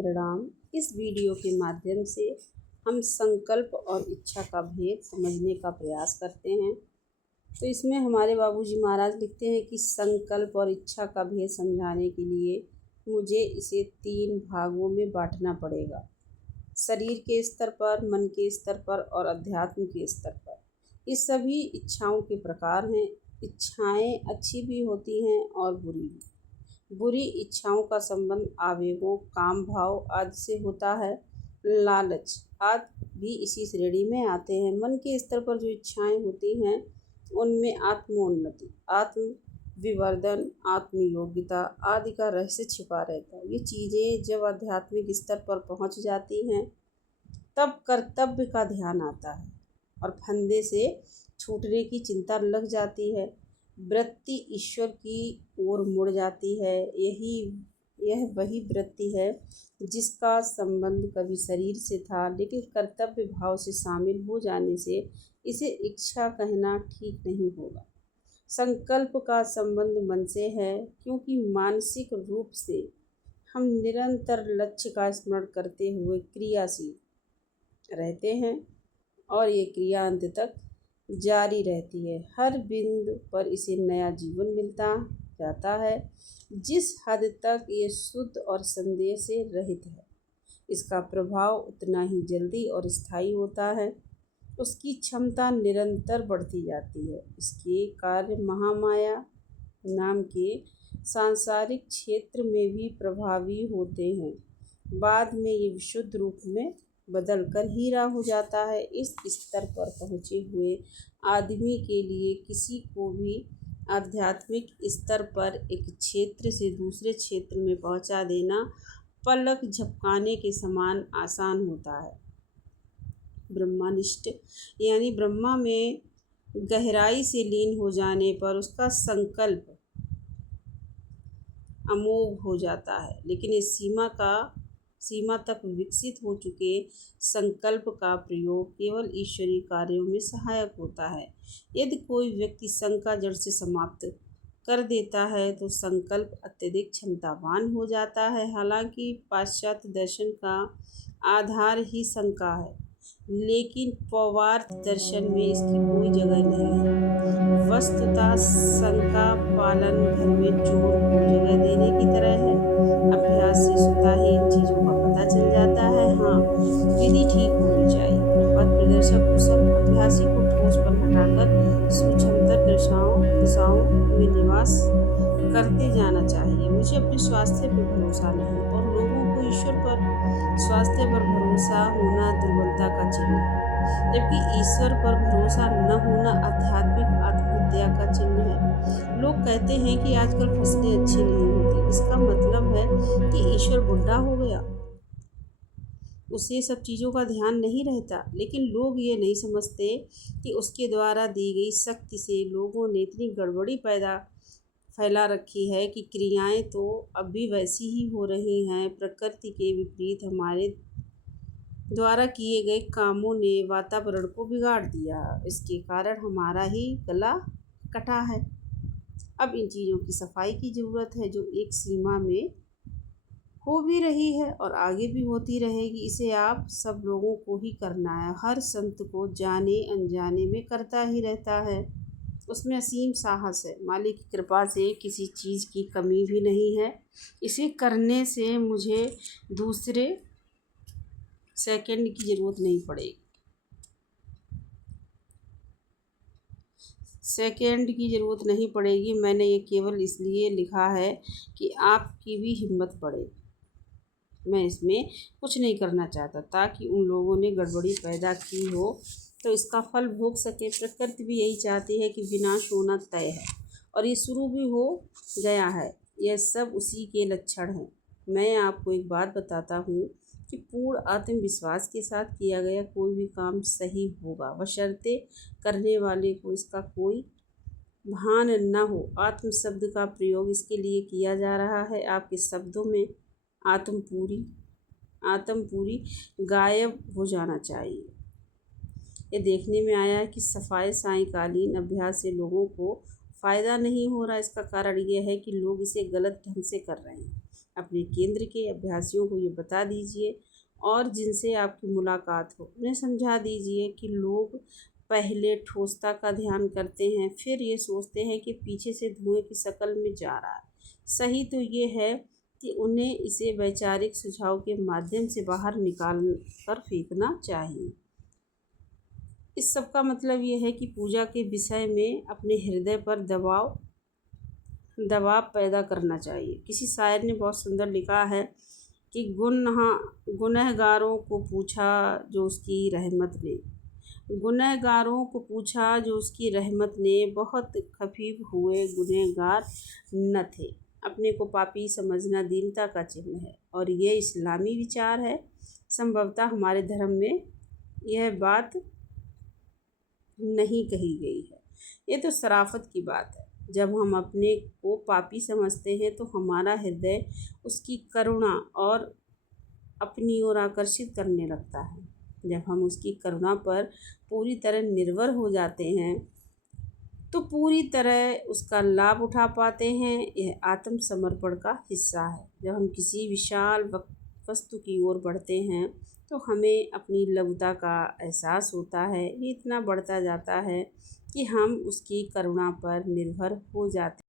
प्रणाम। इस वीडियो के माध्यम से हम संकल्प और इच्छा का भेद समझने का प्रयास करते हैं। तो इसमें हमारे बाबूजी महाराज लिखते हैं कि संकल्प और इच्छा का भेद समझाने के लिए मुझे इसे 3 भागों में बांटना पड़ेगा। शरीर के स्तर पर, मन के स्तर पर और अध्यात्म के स्तर पर। ये सभी इच्छाओं के प्रकार हैं। इच्छाएं अच्छी भी होती हैं और बुरी भी। बुरी इच्छाओं का संबंध आवेगों, काम भाव आदि से होता है। लालच आदि भी इसी श्रेणी में आते हैं। मन के स्तर पर जो इच्छाएं होती हैं उनमें आत्मोन्नति, आत्म विवर्धन, आत्मयोग्यता आदि का रहस्य छिपा रहता है। ये चीज़ें जब आध्यात्मिक स्तर पर पहुंच जाती हैं तब कर्तव्य का ध्यान आता है और फंदे से छूटने की चिंता लग जाती है। वृत्ति ईश्वर की ओर मुड़ जाती है। यह वही वृत्ति है जिसका संबंध कभी शरीर से था, लेकिन कर्तव्य भाव से शामिल हो जाने से इसे इच्छा कहना ठीक नहीं होगा। संकल्प का संबंध मन से है, क्योंकि मानसिक रूप से हम निरंतर लक्ष्य का स्मरण करते हुए क्रियाशील रहते हैं और ये क्रिया अंत तक जारी रहती है। हर बिंदु पर इसे नया जीवन मिलता जाता है। जिस हद तक ये शुद्ध और संदेह से रहित है, इसका प्रभाव उतना ही जल्दी और स्थायी होता है। उसकी क्षमता निरंतर बढ़ती जाती है। इसके कार्य महामाया नाम के सांसारिक क्षेत्र में भी प्रभावी होते हैं। बाद में ये विशुद्ध रूप में बदलकर हीरा हो जाता है। इस स्तर पर पहुँचे हुए आदमी के लिए किसी को भी आध्यात्मिक स्तर पर एक क्षेत्र से दूसरे क्षेत्र में पहुँचा देना पलक झपकाने के समान आसान होता है। ब्रह्मनिष्ठ यानी ब्रह्मा में गहराई से लीन हो जाने पर उसका संकल्प अमोघ हो जाता है, लेकिन इस सीमा तक विकसित हो चुके संकल्प का प्रयोग केवल ईश्वरीय कार्यों में सहायक होता है। यदि कोई व्यक्ति शंका जड़ से समाप्त कर देता है तो संकल्प अत्यधिक क्षमतावान हो जाता है। हालांकि पाश्चात्य दर्शन का आधार ही शंका है, लेकिन पौवार्थ दर्शन में इसकी कोई जगह नहीं है। वस्तुतः शंका पालन घर में चोर को जगह देने की तरह है। अभ्यास से स्वतः ही इन चीज़ों का पता चल जाता है। हाँ, विधि ठीक होनी चाहिए। पथ प्रदर्शक कुशल अभ्यासी को ठोस पर हटाकर सूक्ष्मतर दिशाओं में निवास करते जाना चाहिए। मुझे अपने स्वास्थ्य पर भरोसा नहीं और लोगों को ईश्वर पर स्वास्थ्य पर भरोसा होना दुर्बलता का चिन्ह है, जबकि ईश्वर पर भरोसा न होना आध्यात्मिक आत्महत्या का चिन्ह है। लोग कहते हैं कि आजकल फसलें अच्छी नहीं होती। इसका मतलब है कि ईश्वर बुढ़ा हो गया, उसे सब चीज़ों का ध्यान नहीं रहता। लेकिन लोग ये नहीं समझते कि उसके द्वारा दी गई शक्ति से लोगों ने इतनी गड़बड़ी फैला रखी है कि क्रियाएं तो अब भी वैसी ही हो रही हैं। प्रकृति के विपरीत हमारे द्वारा किए गए कामों ने वातावरण को बिगाड़ दिया। इसके कारण हमारा ही गला कटा है। अब इन चीज़ों की सफाई की ज़रूरत है, जो एक सीमा में हो भी रही है और आगे भी होती रहेगी। इसे आप सब लोगों को ही करना है। हर संत को जाने अनजाने में करता ही रहता है। उसमें असीम साहस है। मालिक की कृपा से किसी चीज़ की कमी भी नहीं है। इसे करने से मुझे दूसरे सेकंड की ज़रूरत नहीं पड़ेगी। मैंने ये केवल इसलिए लिखा है कि आपकी भी हिम्मत बढ़े। मैं इसमें कुछ नहीं करना चाहता ताकि उन लोगों ने गड़बड़ी पैदा की हो तो इसका फल भोग सके। प्रकृति भी यही चाहती है कि विनाश होना तय है और ये शुरू भी हो गया है। यह सब उसी के लक्षण हैं। मैं आपको एक बात बताता हूँ कि पूर्ण आत्मविश्वास के साथ किया गया कोई भी काम सही होगा, बशर्ते करने वाले को इसका कोई भान न हो। आत्म शब्द का प्रयोग इसके लिए किया जा रहा है। आपके शब्दों में आत्म पूरी गायब हो जाना चाहिए। ये देखने में आया है कि सफाई सायंकालीन अभ्यास से लोगों को फ़ायदा नहीं हो रहा। इसका कारण यह है कि लोग इसे गलत ढंग से कर रहे हैं। अपने केंद्र के अभ्यासियों को ये बता दीजिए और जिनसे आपकी मुलाकात हो उन्हें समझा दीजिए कि लोग पहले ठोसता का ध्यान करते हैं, फिर ये सोचते हैं कि पीछे से धुएं की शक्ल में जा रहा है। सही तो ये है कि उन्हें इसे वैचारिक सुझाव के माध्यम से बाहर निकाल कर फेंकना चाहिए। इस सब का मतलब ये है कि पूजा के विषय में अपने हृदय पर दबाव पैदा करना चाहिए। किसी शायर ने बहुत सुंदर लिखा है कि गुनहगारों को पूछा जो उसकी रहमत ने गुनहगारों को पूछा जो उसकी रहमत ने, बहुत खफीफ हुए गुनहगार न थे। अपने को पापी समझना दीनता का चिन्ह है और ये इस्लामी विचार है। संभवतः हमारे धर्म में यह बात नहीं कही गई है। ये तो शराफत की बात है। जब हम अपने को पापी समझते हैं तो हमारा हृदय उसकी करुणा और अपनी ओर आकर्षित करने लगता है। जब हम उसकी करुणा पर पूरी तरह निर्भर हो जाते हैं तो पूरी तरह उसका लाभ उठा पाते हैं। यह आत्मसमर्पण का हिस्सा है। जब हम किसी विशाल वस्तु की ओर बढ़ते हैं तो हमें अपनी लघुता का एहसास होता है। ये इतना बढ़ता जाता है कि हम उसकी करुणा पर निर्भर हो जाते